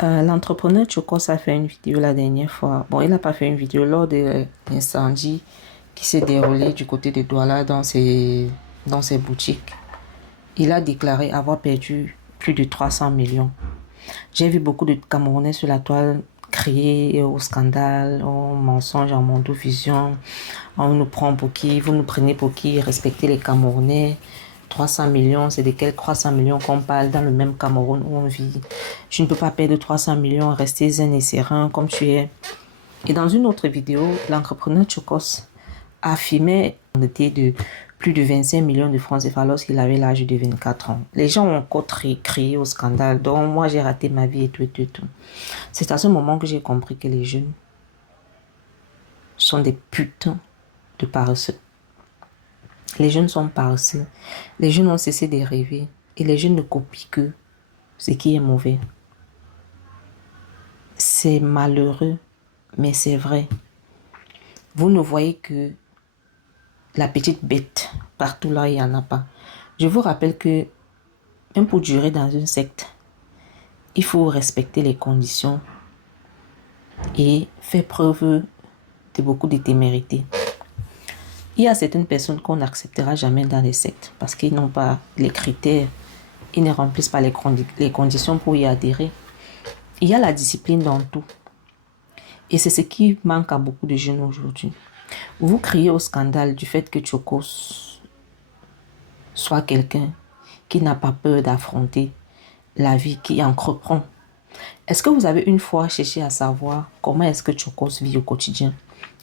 L'entrepreneur Chokos a fait une vidéo la dernière fois. Bon, il n'a pas fait une vidéo lors de l'incendie qui s'est déroulé du côté de Douala dans ses boutiques. Il a déclaré avoir perdu plus de 300 millions. J'ai vu beaucoup de Camerounais sur la toile crier au scandale, au mensonge, en Mondovision. On nous prend pour qui? Vous nous prenez pour qui? Respectez les Camerounais. 300 millions, c'est de quels 300 millions qu'on parle dans le même Cameroun où on vit. Tu ne peux pas perdre 300 millions, rester zen et serein comme tu es. Et dans une autre vidéo, l'entrepreneur Chokos affirmait qu'on était de plus de 25 millions de francs CFA lorsqu'il avait l'âge de 24 ans. Les gens ont encore crié au scandale. Donc moi j'ai raté ma vie et tout. C'est à ce moment que j'ai compris que les jeunes sont des putains de paresseux. Les jeunes sont paresseux. Les jeunes ont cessé de rêver. Et les jeunes ne copient que ce qui est mauvais. C'est malheureux, mais c'est vrai. Vous ne voyez que la petite bête. Partout là, il n'y en a pas. Je vous rappelle que même pour durer dans une secte, il faut respecter les conditions et faire preuve de beaucoup de témérité. Il y a certaines personnes qu'on n'acceptera jamais dans les sectes parce qu'ils n'ont pas les critères, ils ne remplissent pas les conditions pour y adhérer. Il y a la discipline dans tout. Et c'est ce qui manque à beaucoup de jeunes aujourd'hui. Vous criez au scandale du fait que Chokos soit quelqu'un qui n'a pas peur d'affronter la vie, qui entreprend. Est-ce que vous avez une fois cherché à savoir comment est-ce que Chokos vit au quotidien?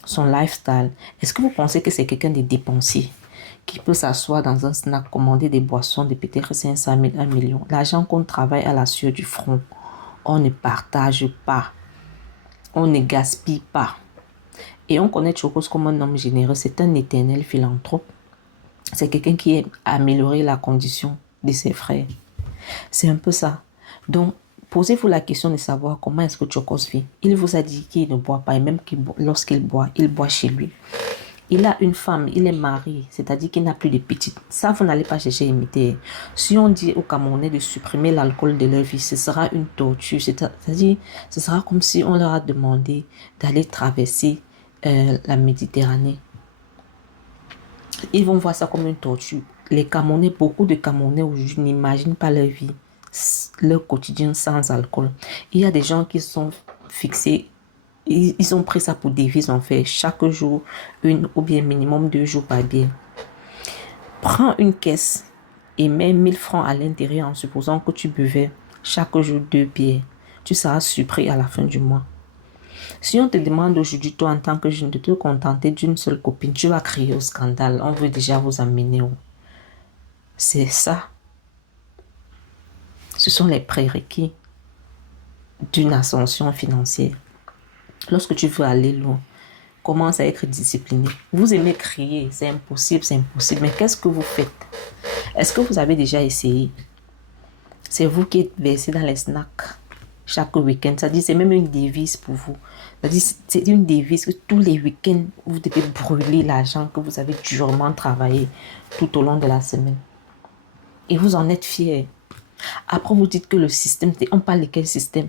Son lifestyle. Est-ce que vous pensez que c'est quelqu'un de dépensier qui peut s'asseoir dans un snack, commander des boissons de peut-être 500 000, 1 million? L'argent qu'on travaille à la sueur du front, on ne partage pas. On ne gaspille pas. Et on connaît Chokos comme un homme généreux. C'est un éternel philanthrope. C'est quelqu'un qui a amélioré la condition de ses frères. C'est un peu ça. Donc, posez-vous la question de savoir comment est-ce que Chokos vit. Il vous a dit qu'il ne boit pas et même lorsqu'il boit, il boit chez lui. Il a une femme, il est marié, c'est-à-dire qu'il n'a plus de petites. Ça, vous n'allez pas chercher à imiter. Si on dit aux Camerounais de supprimer l'alcool de leur vie, ce sera une torture. C'est-à-dire, ce sera comme si on leur a demandé d'aller traverser la Méditerranée. Ils vont voir ça comme une torture. Les Camerounais, beaucoup de Camerounais aujourd'hui n'imaginent pas leur vie, leur quotidien sans alcool. Il y a des gens qui sont fixés, ils ont pris ça pour devise en fait. Chaque jour, une ou bien minimum 2 jours par bière. Prends une caisse et mets 1000 francs à l'intérieur en supposant que tu buvais chaque jour 2 bières. Tu seras surpris à la fin du mois. Si on te demande aujourd'hui, toi en tant que jeune, de te contenter d'une seule copine, tu vas crier au scandale. On veut déjà vous amener où? C'est ça. Ce sont les prérequis d'une ascension financière. Lorsque tu veux aller loin, commence à être discipliné. Vous aimez crier, c'est impossible, mais qu'est-ce que vous faites? Est-ce que vous avez déjà essayé? C'est vous qui êtes versé dans les snacks chaque week-end. C'est-à-dire, c'est même une devise pour vous. C'est-à-dire, c'est une devise que tous les week-ends, vous devez brûler l'argent que vous avez durement travaillé tout au long de la semaine. Et vous en êtes fiers. Après, vous dites que le système, on parle de quel système?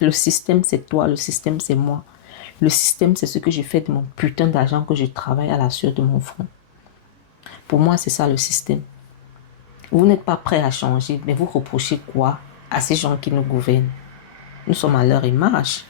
Le système, c'est toi, le système, c'est moi. Le système, c'est ce que je fais de mon putain d'argent que je travaille à la sueur de mon front. Pour moi, c'est ça le système. Vous n'êtes pas prêt à changer, mais vous reprochez quoi à ces gens qui nous gouvernent? Nous sommes à leur image.